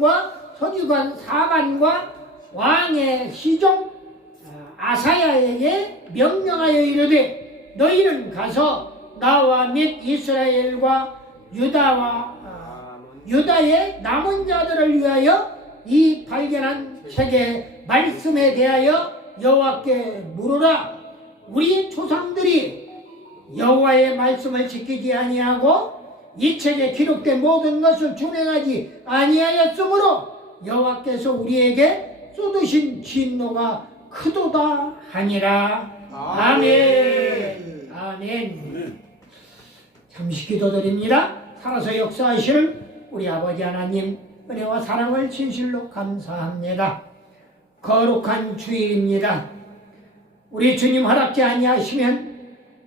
사무엘왕과 서기관 사반과 왕의 시종 아사야에게 명령하여 이르되 너희는 가서 나와 및 이스라엘과 유다의 남은 자들을 위하여 이 발견한 책의 말씀에 대하여 여호와께 물으라. 우리 조상들이 여호와의 말씀을 지키지 아니하고 이 책에 기록된 모든 것을 준행하지 아니하였으므로 여호와께서 우리에게 쏟으신 진노가 크도다 하니라. 아멘. 아멘. 잠시 기도드립니다. 살아서 역사하시는 우리 아버지 하나님 은혜와 사랑을 진실로 감사합니다. 거룩한 주일입니다. 우리 주님 허락지 아니하시면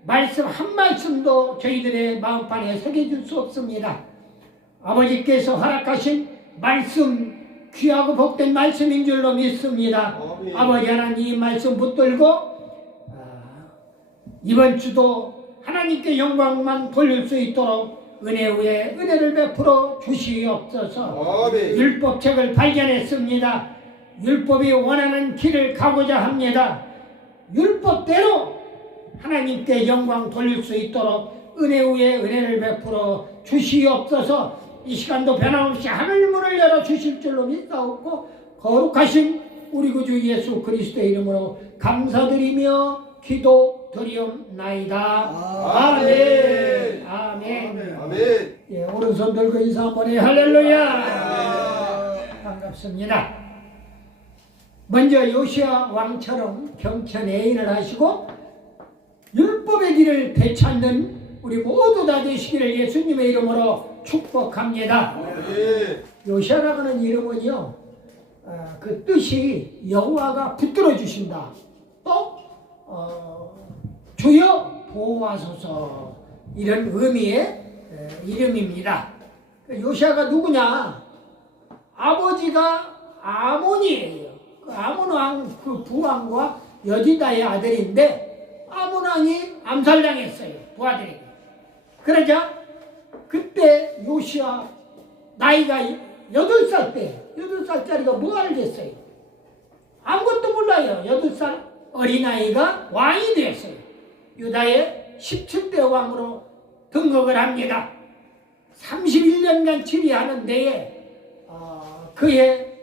말씀 한 말씀도 저희들의 마음판에 새겨줄 수 없습니다. 아버지께서 허락하신 말씀 귀하고 복된 말씀인 줄로 믿습니다. 아버지 하나님 이 말씀 붙들고 이번 주도 하나님께 영광만 돌릴 수 있도록 은혜 위에 은혜를 베풀어 주시옵소서. 율법책을 발견했습니다. 율법이 원하는 길을 가고자 합니다. 율법대로 하나님께 영광 돌릴 수 있도록 은혜 위에 은혜를 베풀어 주시옵소서. 이 시간도 변함없이 하늘 문을 열어 주실 줄로 믿사옵고 거룩하신 우리 구주 예수 그리스도의 이름으로 감사드리며 기도드리옵나이다. 아멘. 아멘. 아멘. 예, 오른손 들고 인사 한번 해. 할렐루야. 반갑습니다. 먼저 요시야 왕처럼 경천애인을 하시고 율법의 길을 되찾는 우리 모두 다 되시기를 예수님의 이름으로 축복합니다. 요시야라고 하는 이름은요, 그 뜻이 여호와가 붙들어 주신다. 또 주여 보호하소서 이런 의미의 이름입니다. 요시야가 누구냐? 아버지가 아몬이에요. 그 아몬 왕 그 부왕과 여디다의 아들인데 아몬 왕이 암살당했어요. 부하들에게. 그러자 그때 요시야 나이가 8살 때 8살짜리가 뭐 알겠어요? 아무것도 몰라요. 8살 어린아이가 왕이 되었어요. 유다의 17대 왕으로 등극을 합니다. 31년간 지휘하는 데에 그의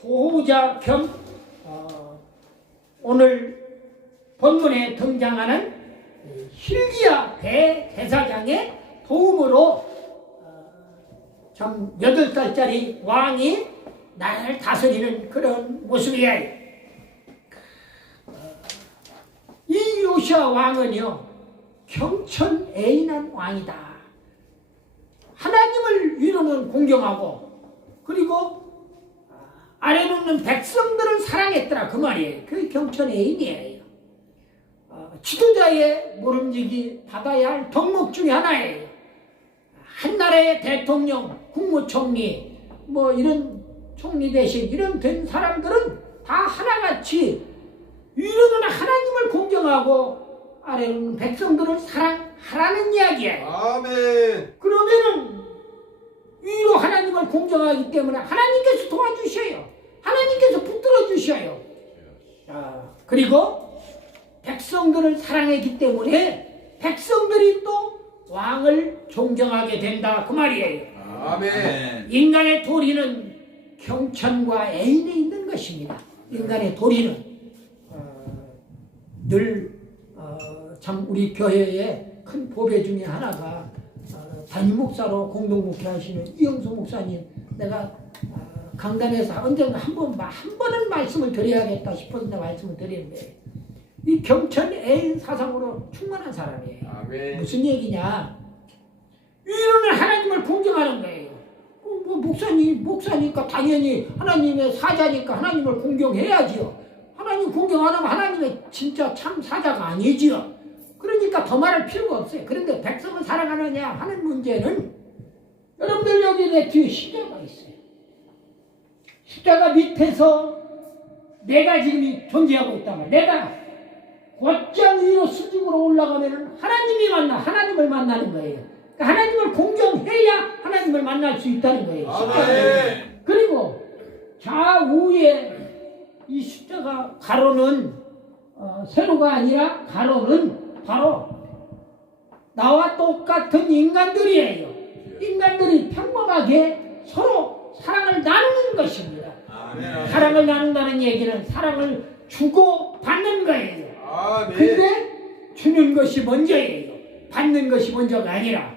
보호자 겸 오늘 본문에 등장하는 hil기야 대제사장의 도움으로 참 8살짜리 왕이 나라를 다스리는 그런 모습이에요. 이 요시야 왕은요, 경천애인한 왕이다. 하나님을 위로는 공경하고 그리고 아래에 있는 백성들을 사랑했더라 그 말이에요. 그게 경천애인이에요. 지도자의 모름지기 받아야 할 덕목 중에 하나예요. 한 나라의 대통령, 국무총리, 뭐 이런 총리 대신 이런 된 사람들은 다 하나같이 위로는 하나님을 공경하고 아래는 백성들을 사랑하라는 이야기예요. 아멘. 그러면은 위로 하나님을 공경하기 때문에 하나님께서 도와주셔요. 하나님께서 붙들어 주셔요. 그리고 백성들을 사랑했기 때문에 백성들이 또 왕을 존경하게 된다 그 말이에요. 아멘. 인간의 도리는 경천과 애인에 있는 것입니다. 인간의 도리는 늘 참 우리 교회의 큰 보배 중에 하나가 담임 목사로 공동목회 하시는 이영수 목사님, 내가 강단에서 언젠가 한 번은 말씀을 드려야겠다 싶어서 내가 말씀을 드리는데 이 경천 애인 사상으로 충만한 사람이에요. 아멘. 무슨 얘기냐? 위로는 하나님을 공경하는 거예요. 뭐 목사니까 당연히 하나님의 사자니까 하나님을 공경해야지요. 하나님 공경 안 하면 하나님의 진짜 참 사자가 아니지요. 그러니까 더 말할 필요가 없어요. 그런데 백성을 사랑하느냐 하는 문제는 여러분들 여기 내 뒤에 십자가 있어요. 십자가 밑에서 내가 지금 존재하고 있단 말이야. 내가 곧장 위로 수직으로 올라가면 하나님을 만나는 거예요. 그러니까 하나님을 공경해야 하나님을 만날 수 있다는 거예요. 십자가. 그리고 좌우에 이 숫자가 가로는 세로가 아니라 가로는 바로 나와 똑같은 인간들이에요. 인간들이 평범하게 서로 사랑을 나누는 것입니다. 아멘. 사랑을 나눈다는 얘기는 사랑을 주고 받는 거예요. 아멘. 근데 주는 것이 먼저예요. 받는 것이 먼저가 아니라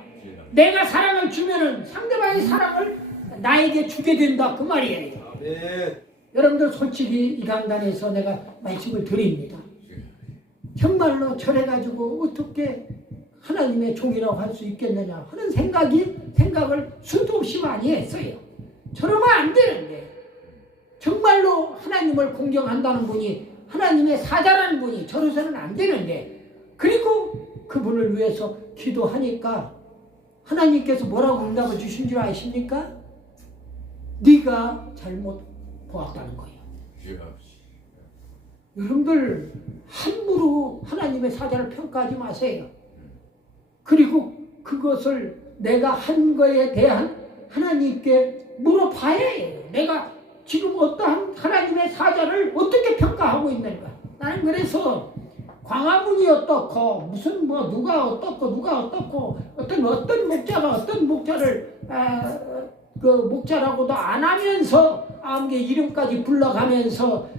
내가 사랑을 주면은 상대방의 사랑을 나에게 주게 된다 그 말이에요. 아멘. 여러분들 솔직히 이 강단에서 내가 말씀을 드립니다. 정말로 저래가지고 어떻게 하나님의 종이라고 할 수 있겠느냐 하는 생각을 수도 없이 많이 했어요. 저러면 안 되는데 정말로 하나님을 공경한다는 분이 하나님의 사자라는 분이 저러서는 안 되는데 그리고 그분을 위해서 기도하니까 하나님께서 뭐라고 응답을 주신 줄 아십니까? 네가 잘못 보았다는 거예요. 여러분들 함부로 하나님의 사자를 평가하지 마세요. 그리고 그것을 내가 한 거에 대한 하나님께 물어봐야 해요. 내가 지금 어떠한 하나님의 사자를 어떻게 평가하고 있는가. 나는 그래서 광화문이 어떻고 무슨 뭐 누가 어떻고 어떤 목자가 어떤 목자를 그 목자라고도 안 하면서 아무개 이름까지 불러가면서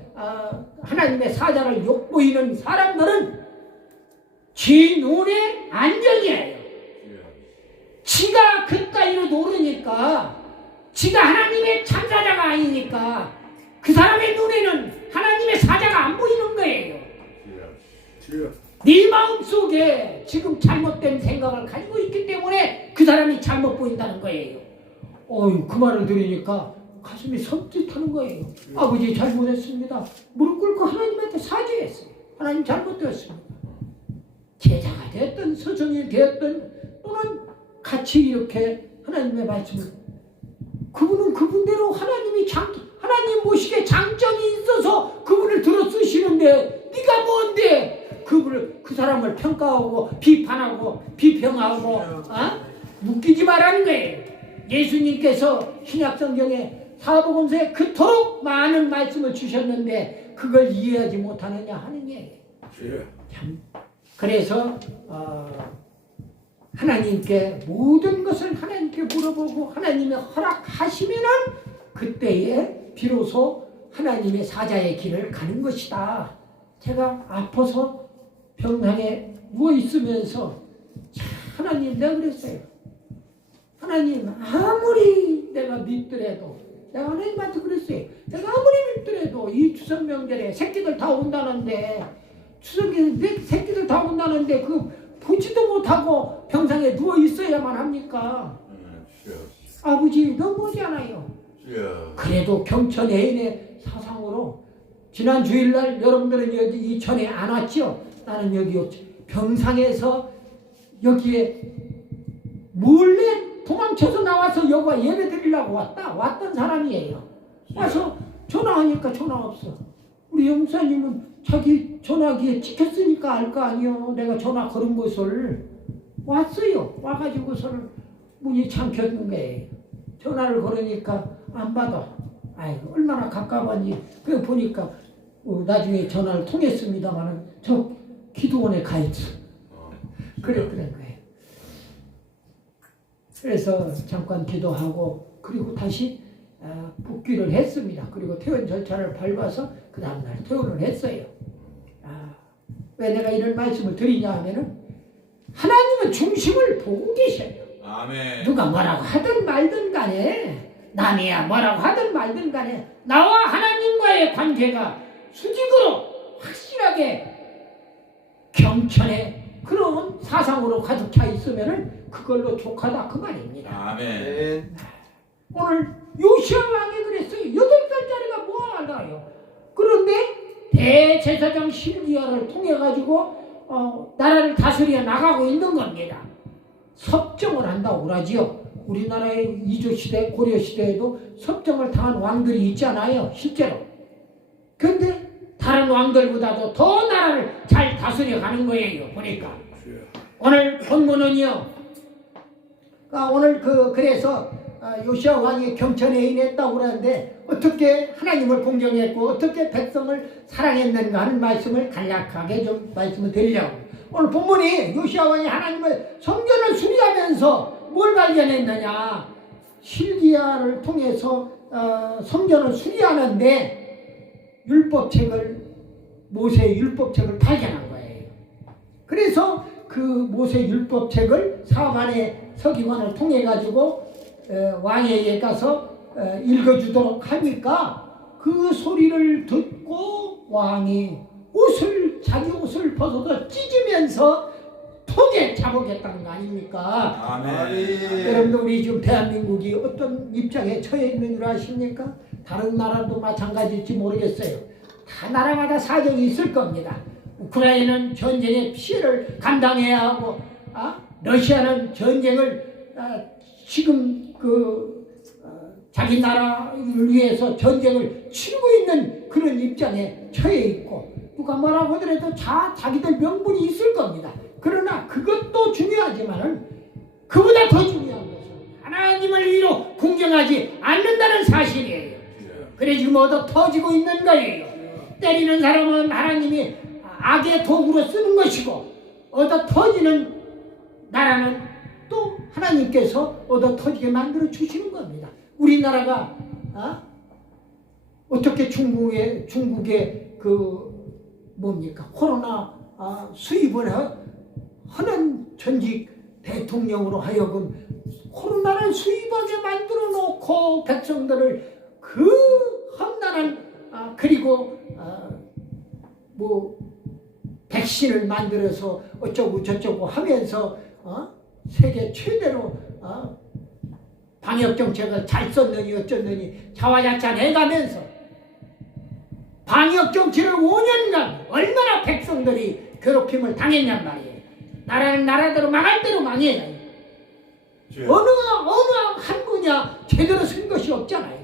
하나님의 사자를 욕보이는 사람들은 지 눈에 안전이에요. 지가 그따위로 노르니까 지가 하나님의 참사자가 아니니까 그 사람의 눈에는 하나님의 사자가 안 보이는 거예요. 네 마음속에 지금 잘못된 생각을 가지고 있기 때문에 그 사람이 잘못 보인다는 거예요. 그 말을 들으니까 가슴이 섬찟하는 거예요. 아버지 잘못했습니다. 무릎 꿇고 하나님한테 사죄했어요. 하나님 잘못되었습니다. 제자가 되었든 서정이 되었든 또는 같이 이렇게 하나님의 말씀을 그분은 그분대로 하나님 모시기에 장점이 있어서 그분을 들어 쓰시는데 네가 뭔데 그 사람을 평가하고 비판하고 비평하고 웃기지 말라는 거예요. 예수님께서 신약성경에 사복음서에 그토록 많은 말씀을 주셨는데 그걸 이해하지 못하느냐 하는 얘기예요. 참. 그래서 하나님께 모든 것을 하나님께 물어보고 하나님의 허락하시면은 그때에 비로소 하나님의 사자의 길을 가는 것이다. 제가 아파서 병상에 누워 있으면서 하나님 내가 그랬어요. 하나님 아무리 내가 믿더라도 내가 하나님한테 그랬어요. 내가 아무리 믿더라도 이 추석 명절에 새끼들 다 온다는데 추석에 새끼들 다 온다는데 보지도 못하고 병상에 누워 있어야만 합니까? 아버지 너무하잖아요. 그래도 경천 애인의 사상으로 지난 주일날 여러분들은 여기 이천에 안 왔죠? 나는 여기 병상에서 여기에 몰래 도망쳐서 나와서 여기가 예배 드리려고 왔던 사람이에요. 와서 전화하니까 전화 없어. 우리 영사님은 자기 전화기에 찍혔으니까 알 거 아니요. 내가 전화 걸은 것을 왔어요. 와가지고서는 문이 잠겼는 거예요. 전화를 걸으니까 안 받아. 아이고 얼마나 가까웠니. 그래 보니까 나중에 전화를 통했습니다만은 저 기도원에 가 있어. 그랬더란 거예요. 그래서 잠깐 기도하고 그리고 다시 복귀를 했습니다. 그리고 퇴원 절차를 밟아서 그 다음날 퇴원을 했어요. 왜 내가 이런 말씀을 드리냐 하면은 하나님은 중심을 보고 계셔요. 아멘. 누가 뭐라고 하든 말든 간에 남이야 뭐라고 하든 말든 간에 나와 하나님과의 관계가 수직으로 확실하게 경천의 그런 사상으로 가득 차 있으면은 그걸로 족하다 그 말입니다. 아멘. 오늘 요시아 왕이 그랬어요. 8살짜리가 뭐 알아요. 그런데 대제사장 실기야를 통해 가지고 나라를 다스려 나가고 있는 겁니다. 섭정을 한다고 그러지요. 우리나라의 이조시대 고려시대에도 섭정을 당한 왕들이 있잖아요. 실제로. 그런데 다른 왕들보다도 더 나라를 잘 다스려 가는 거예요. 보니까 오늘 본문은요. 오늘 그래서 요시야 왕이 경천에 인했다고 그러는데 어떻게 하나님을 공경했고 어떻게 백성을 사랑했는가 하는 말씀을 간략하게 좀 말씀을 드리려고. 오늘 본문이 요시야 왕이 하나님의 성전을 수리하면서 뭘 발견했느냐. 실기야를 통해서 성전을 수리하는데 모세의 율법책을 발견한 거예요. 그래서 그 모세 율법책을 사반의 서기관을 통해 가지고 왕에게 가서 읽어주도록 하니까 그 소리를 듣고 왕이 자기 옷을 벗어서 찢으면서 통에 잡아겠다는 거 아닙니까? 아멘. 여러분들 우리 지금 대한민국이 어떤 입장에 처해 있는 줄 아십니까? 다른 나라도 마찬가지일지 모르겠어요. 다 나라마다 사정이 있을 겁니다. 우크라이나는 전쟁의 피해를 감당해야 하고, 러시아는 전쟁을 지금 자기 나라를 위해서 전쟁을 치르고 있는 그런 입장에 처해 있고, 누가 뭐라고 하더라도 자기들 명분이 있을 겁니다. 그러나 그것도 중요하지만은 그보다 더 중요한 것은 하나님을 위로 공경하지 않는다는 사실이에요. 그래 지금 얻어 터지고 있는 거예요. 때리는 사람은 하나님이 악의 도구로 쓰는 것이고, 얻어 터지는 나라는 또 하나님께서 얻어 터지게 만들어 주시는 겁니다. 우리나라가 어떻게 중국의 코로나 수입을 하는 전직 대통령으로 하여금 코로나를 수입하게 만들어 놓고 백성들을 그 험난한 그리고 백신을 만들어서 어쩌고 저쩌고 하면서 세계 최대로 방역 정책을 잘 썼느니 어쩌느니 자화자찬해가면서 방역 정책을 5년간 얼마나 백성들이 괴롭힘을 당했냔 말이에요. 나라는 나라대로 망할 대로 망해요. 어느 한 분야 제대로 쓴 것이 없잖아요.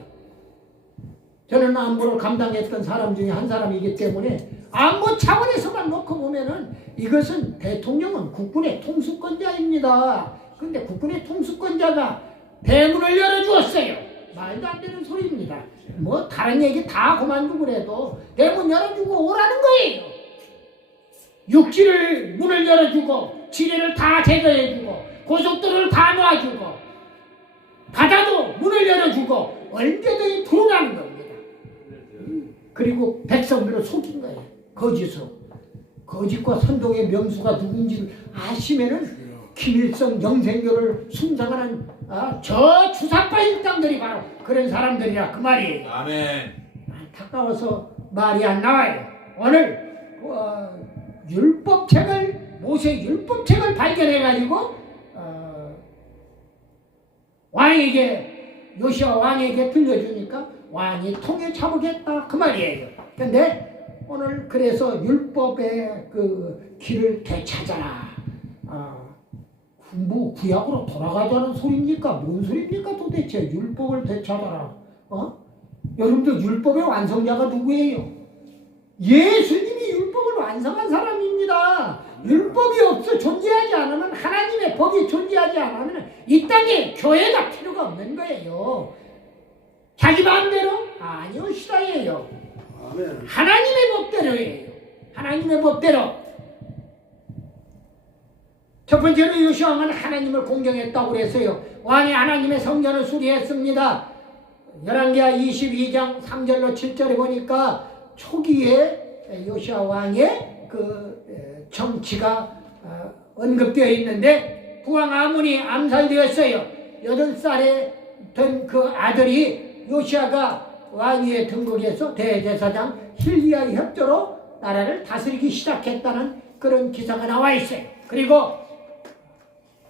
저는 안보를 감당했던 사람 중에 한 사람이기 때문에 안보 차원에서만 놓고 보면은 이것은 대통령은 국군의 통수권자입니다. 그런데 국군의 통수권자가 대문을 열어주었어요. 말도 안 되는 소리입니다. 다른 얘기 다 그만두고 그래도 대문 열어주고 오라는 거예요. 육지를 문을 열어주고 지뢰를 다 제거해주고 고속도로를 다 놔주고 바다도 문을 열어주고 언제든지 들어가는 겁니다. 그리고 백성들을 속인 거예요. 거짓과 선동의 명수가 누군지 아시면은 김일성 영생교를 숭상하는 저 주사파 일당들이 바로 그런 사람들이라 그 말이에요. 아멘. 안타까워서 말이 안 나와요. 오늘 모세 율법책을 발견해가지고 요시야 왕에게 들려주니까 왕이 통에 잡으겠다 그 말이에요. 근데 오늘 그래서 율법의 그 길을 되찾아라. 구약으로 돌아가자는 소리입니까? 뭔 소리입니까 도대체? 율법을 되찾아라. 여러분들 율법의 완성자가 누구예요? 예수님이 율법을 완성한 사람입니다. 율법이 존재하지 않으면, 하나님의 법이 존재하지 않으면 이 땅에 교회가 필요가 없는 거예요. 자기 마음대로? 아니요, 싫어해요. 하나님의 법대로예요. 하나님의 법대로. 첫 번째로 요시야 왕은 하나님을 공경했다고 그랬어요. 왕이 하나님의 성전을 수리했습니다. 열왕기하 22장 3절로 7절에 보니까 초기에 요시야 왕의 그 정치가 언급되어 있는데 부왕 아몬이 암살되었어요. 8살에 된 그 아들이 요시야가 왕위에 등극해서 대제사장 hil기야의 협조로 나라를 다스리기 시작했다는 그런 기사가 나와 있어요. 그리고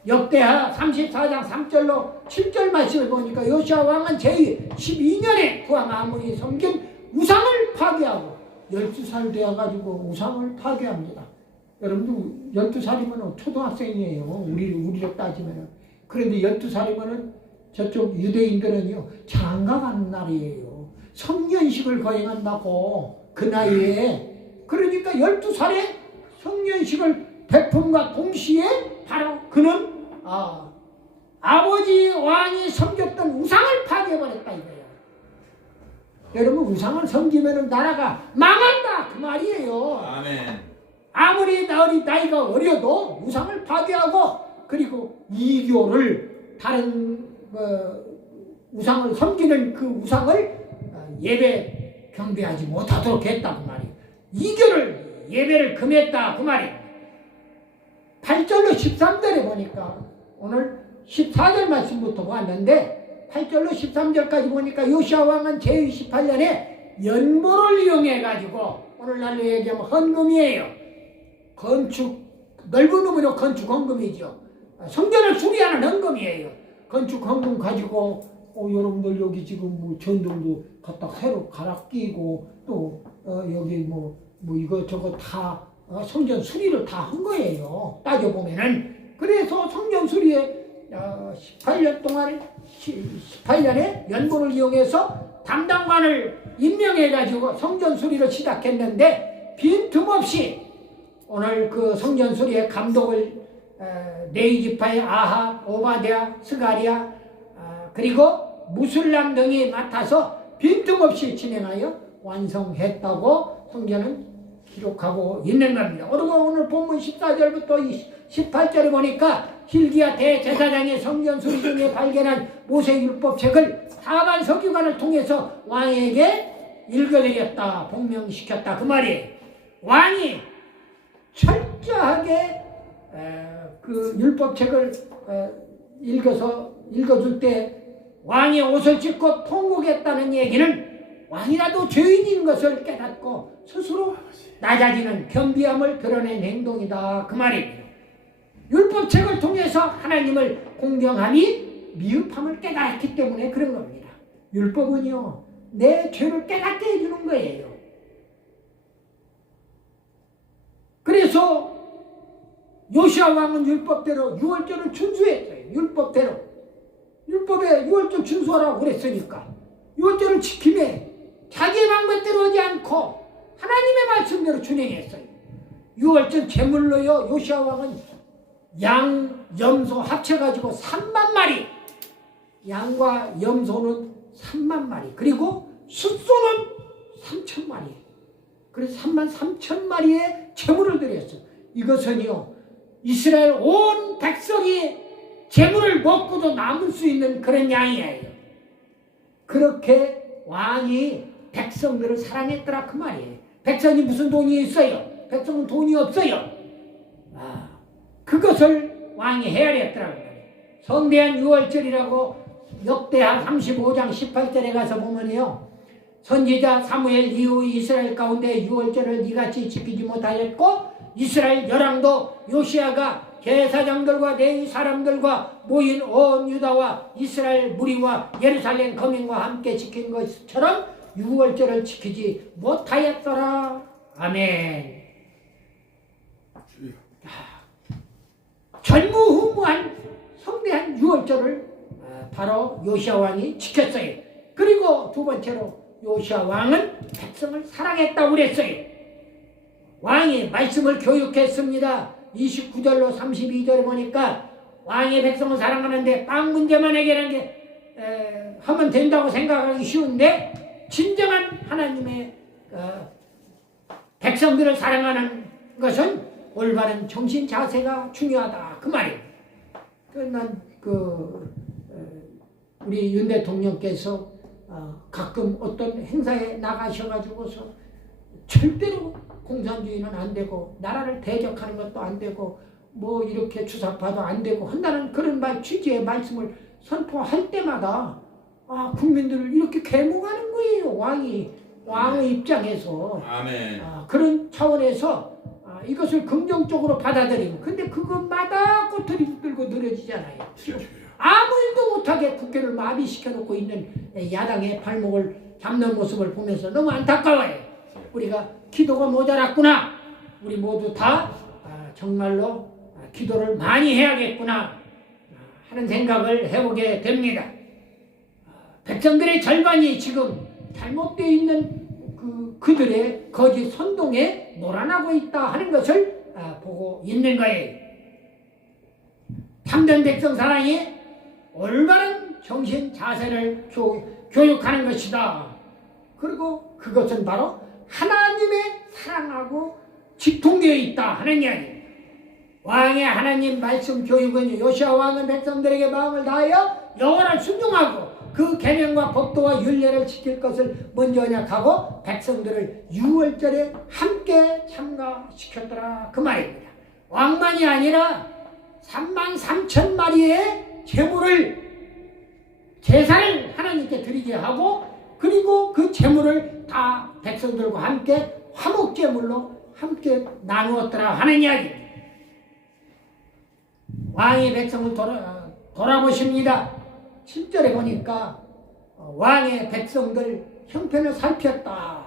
역대하 34장 3절로 7절 말씀을 보니까 요시야 왕은 제12년에 부왕 아몬이 섬긴 우상을 파괴하고 12살 되어가지고 우상을 파괴합니다. 여러분들 12살이면 초등학생이에요. 우리로 따지면. 그런데 12살이면 저쪽 유대인들은요 장가가는 날이에요. 성년식을 거행한다고 그 나이에. 그러니까 12살에 성년식을 베품과 동시에 바로 그는 아버지 왕이 섬겼던 우상을 파괴해버렸다 이거야. 여러분 우상을 섬기면 나라가 망한다 그 말이에요. 아멘. 아무리 나이가 어려도 우상을 파괴하고 그리고 이교를 다른 우상을 섬기는 그 우상을 예배 경배하지 못하도록 했다 그 말이에요. 이교를 예배를 금했다 그 말이에요. 8절로 13절에 보니까 오늘 14절 말씀부터 봤는데 8절로 13절까지 보니까 요시야 왕은 제 28년에 연보를 이용해 가지고 오늘날로 얘기하면 헌금이에요. 건축 넓은 의미로 건축 헌금이죠. 성전을 수리하는 헌금이에요. 건축 헌금 가지고 여러분들 여기 지금 뭐 전등도 갖다 새로 갈아 끼고 또 여기 뭐 이거 다 성전 수리를 다 한 거예요. 따져보면은. 그래서 성전 수리에 18년 동안 18년에 연보를 이용해서 담당관을 임명해 가지고 성전 수리를 시작했는데 빈틈없이 오늘 그 성전 수리의 감독을 네위 지파의 아하, 오바댜, 스가랴 그리고 무술람 등이 맡아서 빈틈없이 진행하여 완성했다고 성경은 기록하고 있는 겁니다. 그리고 오늘 본문 14절부터 18절에 보니까 hil기야 대제사장이 성전 수리 중에 발견한 모세율법책을 하반 서기관을 통해서 왕에게 읽어드렸다, 복명시켰다 그 말이에요. 왕이 철저하게 그 율법책을 읽어줄 때 왕이 옷을 찢고 통곡했다는 얘기는 왕이라도 죄인인 것을 깨닫고 스스로 낮아지는 겸비함을 드러낸 행동이다 그 말입니다. 율법책을 통해서 하나님을 공경함이 미흡함을 깨달았기 때문에 그런 겁니다. 율법은요 내 죄를 깨닫게 해주는 거예요. 그래서 요시야 왕은 율법대로 유월절을 준수했어요. 율법대로 율법에 유월절 준수하라고 그랬으니까 유월절을 지키며 자기의 방법대로 하지 않고 하나님의 말씀대로 준행했어요. 유월절 제물로요 요시야 왕은 양, 염소 합쳐가지고 3만 마리, 양과 염소는 3만 마리, 그리고 숫소는 3천 마리. 그래서 3만 3천 마리의 제물을 드렸어요. 이것은요 이스라엘 온 백성이 제물을 먹고도 남을 수 있는 그런 양이에요. 그렇게 왕이 백성들을 사랑했더라 그 말이에요. 백성이 무슨 돈이 있어요? 백성은 돈이 없어요. 그것을 왕이 헤아렸더라고. 성대한 유월절이라고 역대하 35장 18절에 가서 보면요 선지자 사무엘 이후 이스라엘 가운데 유월절을 이같이 지키지 못하였고 이스라엘 열왕도 요시야가 제사장들과 레위 사람들과 모인 온 유다와 이스라엘 무리와 예루살렘 거민과 함께 지킨 것처럼 유월절을 지키지 못하였더라. 아멘. 전무후무한 성대한 유월절을 바로 요시야 왕이 지켰어요. 그리고 두 번째로 요시야 왕은 백성을 사랑했다고 그랬어요. 왕이 말씀을 교육했습니다. 29절로 32절에 보니까 왕이 백성을 사랑하는데 빵 문제만 해결하는 게 하면 된다고 생각하기 쉬운데 진정한 하나님의 백성들을 사랑하는 것은 올바른 정신 자세가 중요하다 그 말이에요. 난 우리 윤 대통령께서 가끔 어떤 행사에 나가셔가지고서 절대로 공산주의는 안 되고 나라를 대적하는 것도 안 되고 뭐 이렇게 주사파도 안 되고 한다는 그런 취지의 말씀을 선포할 때마다 국민들을 이렇게 계몽하는 거예요. 왕의 입장에서. 아멘. 그런 차원에서 이것을 긍정적으로 받아들이고 근데 그것마다 꼬투리 들고 늘어지잖아요. 아무 일도 못하게 국회를 마비시켜놓고 있는 야당의 발목을 잡는 모습을 보면서 너무 안타까워요. 우리가 기도가 모자랐구나. 우리 모두 다 정말로 기도를 많이 해야겠구나 하는 생각을 해보게 됩니다. 백성들의 절반이 지금 잘못되어 있는 그들의 거짓 선동에 놀아나고 있다 하는 것을 보고 있는 거예요. 참된 백성 사랑이 올바른 정신 자세를 교육하는 것이다. 그리고 그것은 바로 하나님의 사랑하고 직통되어 있다 하는 이야기. 왕의 하나님 말씀 교육은 요시아 왕은 백성들에게 마음을 다하여 영원한 순종하고 그 계명과 법도와 율례를 지킬 것을 먼저 언약하고 백성들을 유월절에 함께 참가시켰더라 그 말입니다. 왕만이 아니라 33,000마리의 제사를 하나님께 드리게 하고 그리고 그 제물을 다 백성들과 함께 화목제물로 함께 나누었더라 하는 이야기입니다. 왕이 백성을 돌아보십니다. 7절에 보니까 왕의 백성들 형편을 살폈다.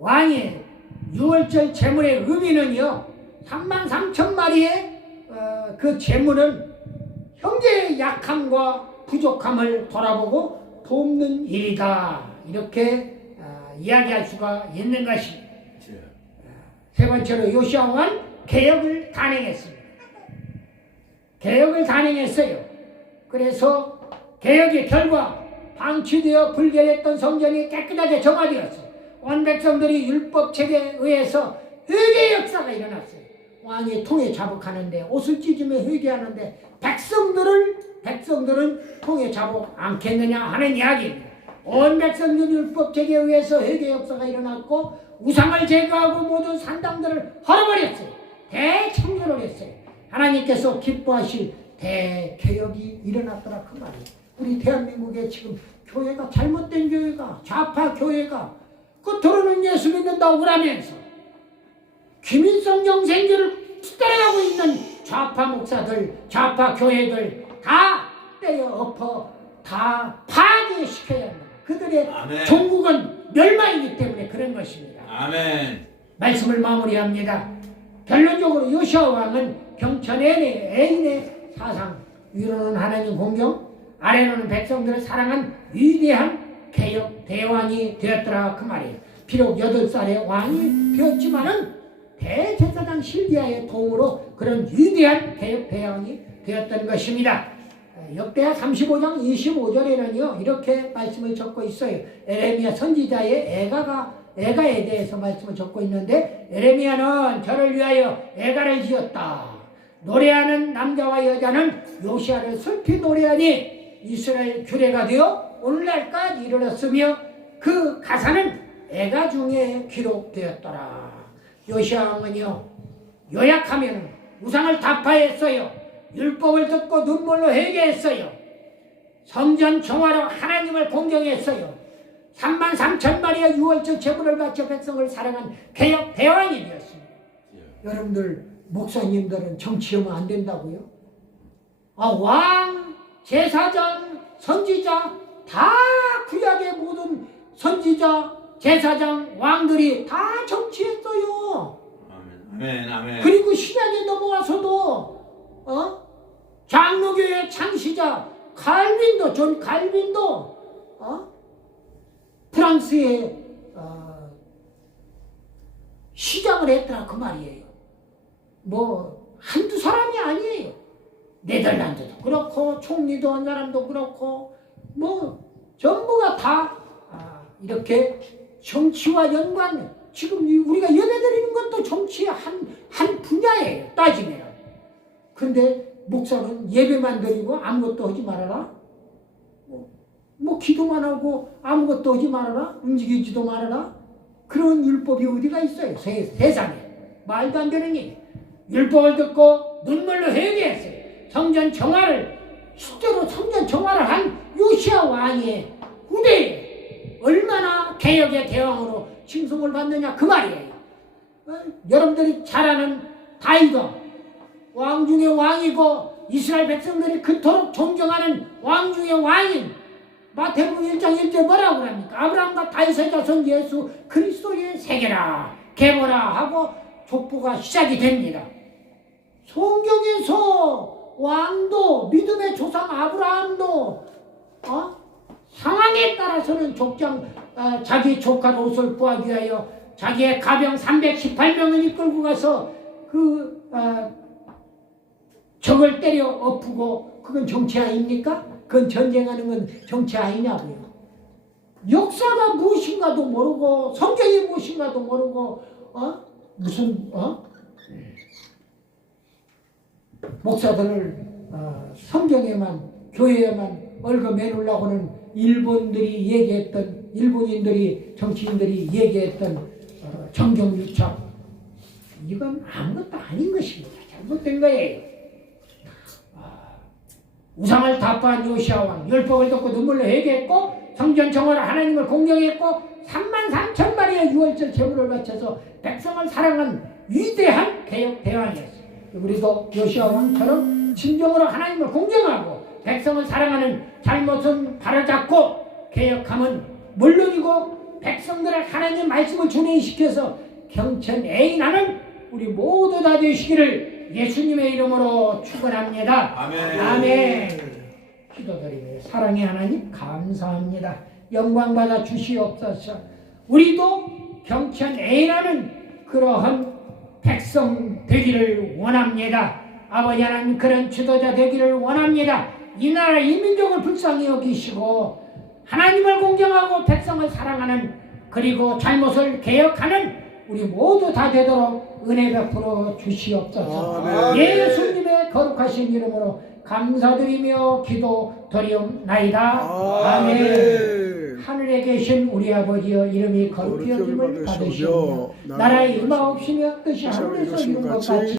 왕의 유월절 제물의 의미는요, 33,000마리의 그 제물은 형제의 약함과 부족함을 돌아보고 돕는 일이다. 이렇게 이야기할 수가 있는 것입니다. 세 번째로 요시아 왕은 개혁을 단행했습니다. 개혁을 단행했어요. 그래서 개혁의 결과 방치되어 불결했던 성전이 깨끗하게 정화되었어요. 온 백성들이 율법 체계에 의해서 회개의 역사가 일어났어요. 왕이 통에 자복하는데 옷을 찢으며 회개하는데 백성들은 통에 자복 않겠느냐 하는 이야기입니다. 온 백성들이 율법 체계에 의해서 회개의 역사가 일어났고 우상을 제거하고 모든 산당들을 헐어버렸어요. 대청소를 했어요. 하나님께서 기뻐하실 대개혁이 일어났더라 그 말이에요. 우리 대한민국에 지금 교회가 잘못된 교회가 좌파 교회가 끝으로는 예수 믿는다고 그러면서 김일성 영생교를 따라가고 있는 좌파 목사들 좌파 교회들 다 때려 엎어 다 파괴시켜야 한다. 그들의 아멘. 종국은 멸망이기 때문에 그런 것입니다. 아멘. 말씀을 마무리합니다. 결론적으로 요시아 왕은 경천의 애인의 사상, 위로는 하나님 공경, 아래로는 백성들을 사랑한 위대한 개혁 대왕이 되었더라 그 말이에요. 비록 8살의 왕이 되었지만은 대제사장 실기야의 도움으로 그런 위대한 개혁 대왕이 되었던 것입니다. 역대하 35장 25절에는요 이렇게 말씀을 적고 있어요. 에레미야 선지자의 애가에 대해서 말씀을 적고 있는데 에레미야는 저를 위하여 애가를 지었다. 노래하는 남자와 여자는 요시아를 슬피 노래하니 이스라엘 규례가 되어 오늘날까지 이르렀으며 그 가사는 애가 중에 기록되었더라. 요시아 왕은요 요약하면 우상을 타파했어요. 율법을 듣고 눈물로 회개했어요. 성전 정화로 하나님을 공경했어요. 33,000마리의 유월절 제물을 바쳐 백성을 사랑한 개혁 대왕이 되었습니다. 여러분들 목사님들은 정치하면 안 된다고요? 왕, 제사장, 선지자 다 구약의 모든 선지자, 제사장, 왕들이 다 정치했어요. 아멘. 아멘. 그리고 신약에 넘어와서도 장로교의 창시자 칼빈도 존 칼빈도 프랑스의 시장을 했더라 그 말이에요. 뭐 한두 사람이 아니에요. 네덜란드도 그렇고 총리도 한 사람도 그렇고 뭐 전부가 다 이렇게 정치와 연관 지금 우리가 예배드리는 것도 정치의 한 분야예요. 따지면. 근데 목사는 예배만 드리고 아무것도 하지 말아라. 뭐 기도만 하고 아무것도 하지 말아라. 움직이지도 말아라. 그런 율법이 어디가 있어요? 세상에. 말도 안 되는 일. 율법을 듣고 눈물로 회개했어요. 성전 정화를 실제로 성전 정화를 한 요시아 왕의 후대에 얼마나 개혁의 대왕으로 칭송을 받느냐 그 말이에요. 여러분들이 잘 아는 다윗도 왕 중의 왕이고 이스라엘 백성들이 그토록 존경하는 왕 중의 왕인 마태복음 1장 1절 뭐라고 합니까? 아브라함과 다윗의 자손 예수 그리스도의 세계라 계보라 하고 족보가 시작이 됩니다. 성경에서 왕도 믿음의 조상 아브라함도 상황에 따라서는 자기 조카 옷을 구하기 위하여 자기의 가병 318명을 이끌고 가서 적을 때려 엎고 그건 정치 아닙니까? 그건 전쟁하는 건 정치 아니냐고요. 역사가 무엇인가도 모르고 성경이 무엇인가도 모르고 무슨 목사들을 성경에만 교회에만 얽어매놓으려고는 일본인들이 정치인들이 얘기했던 정경유착, 이건 아무것도 아닌 것입니다. 잘못된 거예요. 우상을 타파한 요시아왕 율법을 듣고 눈물로 회개했고 성전 정화로 하나님을 공경했고 33,000마리의 유월절 제물을 바쳐서 백성을 사랑한 위대한 개혁 대왕이었어요. 우리도 요시아왕처럼 진정으로 하나님을 공경하고 백성을 사랑하는 잘못은 바로잡고 개혁하면 물론이고 백성들의 하나님의 말씀을 준행시켜서 경천 애인하는 우리 모두 다 되시기를 예수님의 이름으로 축원합니다. 아멘. 아멘. 기도드리며 사랑의 하나님 감사합니다. 영광 받아 주시옵소서. 우리도 경천 애인하는 그러한 백성 되기를 원합니다. 아버지 하나님 그런 지도자 되기를 원합니다. 이 나라 이 민족을 불쌍히 여기시고 하나님을 공경하고 백성을 사랑하는 그리고 잘못을 개혁하는 우리 모두 다 되도록 은혜 베풀어 주시옵소서. 예수님의 거룩하신 이름으로 감사드리며 기도드리옵나이다. 아멘. 하늘에 계신 우리 아버지여 이름이 거룩히 여김을 받으시오며 나라의 임하옵시며 뜻이 하늘에서 이룬 것 같이